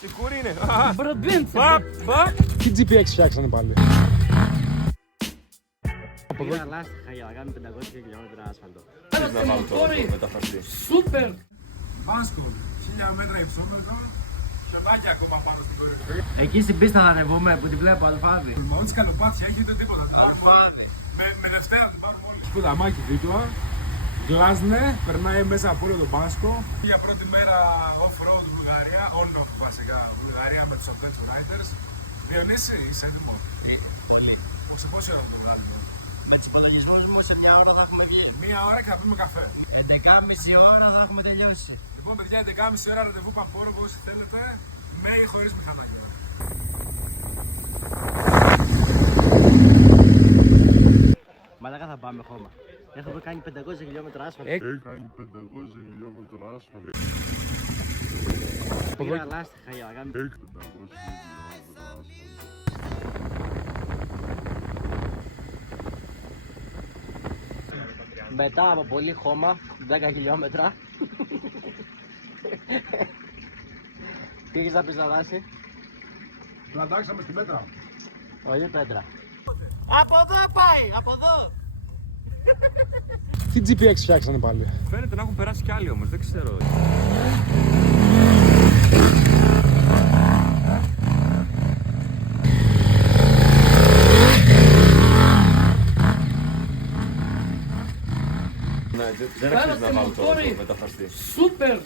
Σικούρι είναι. Μπροντμπίνце. Τι GPX φτιάξανε πάλι. Πήρα λάστιχα για να κάνουμε 500 χιλιόμετρα άσφαλτο. Μεταφραστή. Σούπερ. Μπάσκο, 1000 μέτρα υψόμετρο. Παιδάκια ακόμα πάνω στην κορυφή. Εκεί στην πίστα θα ανεβούμε που τη βλέπω αλφάδι. Ό,τι σκαλοπάτια έχει ούτε τίποτα. Με Δευτέρα την πάρουμε όλοι. Σπουδαμάκι δίπλα. Γκλάσνε, περνάει μέσα από όλο τον Μπάσκο. Για πρώτη μέρα off-road Βουλγαρία, on-off βασικά Βουλγαρία με τους Adventure Riders. Διονύση, είσαι έτοιμο? Πολύ. Σε πόση ώρα θα το βγάλουμε? Με τους υπολογισμούς μου σε μια ώρα θα έχουμε βγει. Μία ώρα και θα πίνουμε καφέ. 11,5 ώρα θα έχουμε τελειώσει. Λοιπόν, παιδιά, 11,5 ώρα ραντεβού Παμπόροβο όσοι θέλετε, με ή χωρίς μηχανάκια. Μαλάκα θα πάμε χώμα. Έχουμε κάνει 500 χιλιόμετρα άσφαλτο. Πήρα λάστιχα για να κάνουμε 500 χιλιόμετρα μετά από πολύ χώμα, 10 χιλιόμετρα. Τι έχεις να πεις να δάσει? Πλαντάξαμε στην πέτρα. Όχι πέτρα. Από εδώ πάει, από εδώ. Τι GPX φτιάξανε πάλι. Φαίνεται να έχουν περάσει κι άλλοι όμως, δεν ξέρω. Δεν αξίζει να βάλω το μεταφραστή. Σούπερ.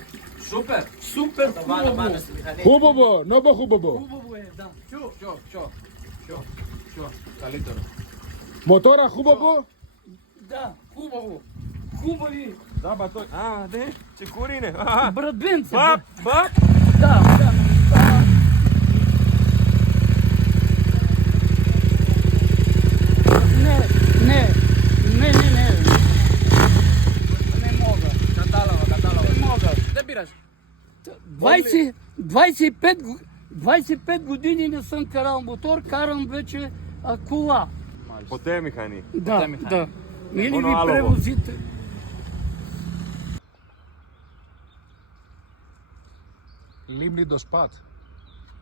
Σούπερ. Σούπερ. Το βάλω πάνω στη μηχανή. Χούμπομπο, νόμπο χούμπομπο. Ποιο, καλύτερο. Μοτόρα χούμπομπο. Да, хубаво. Хубави. Да, батой. Ναι, Σικούρι είναι. Бродбинце. Μπαπ. Да, да. Ναι, ναι. Ναι, ναι, ναι. Не мога. Κατάλαβα. Не мога. Δεν πειράζει. 25 години не съм карал мотор, карам вече кола. Ποτέ μηχανή. Да, да. Или Μόνο ви άλογο. превозите. Λίμνη το σπατ.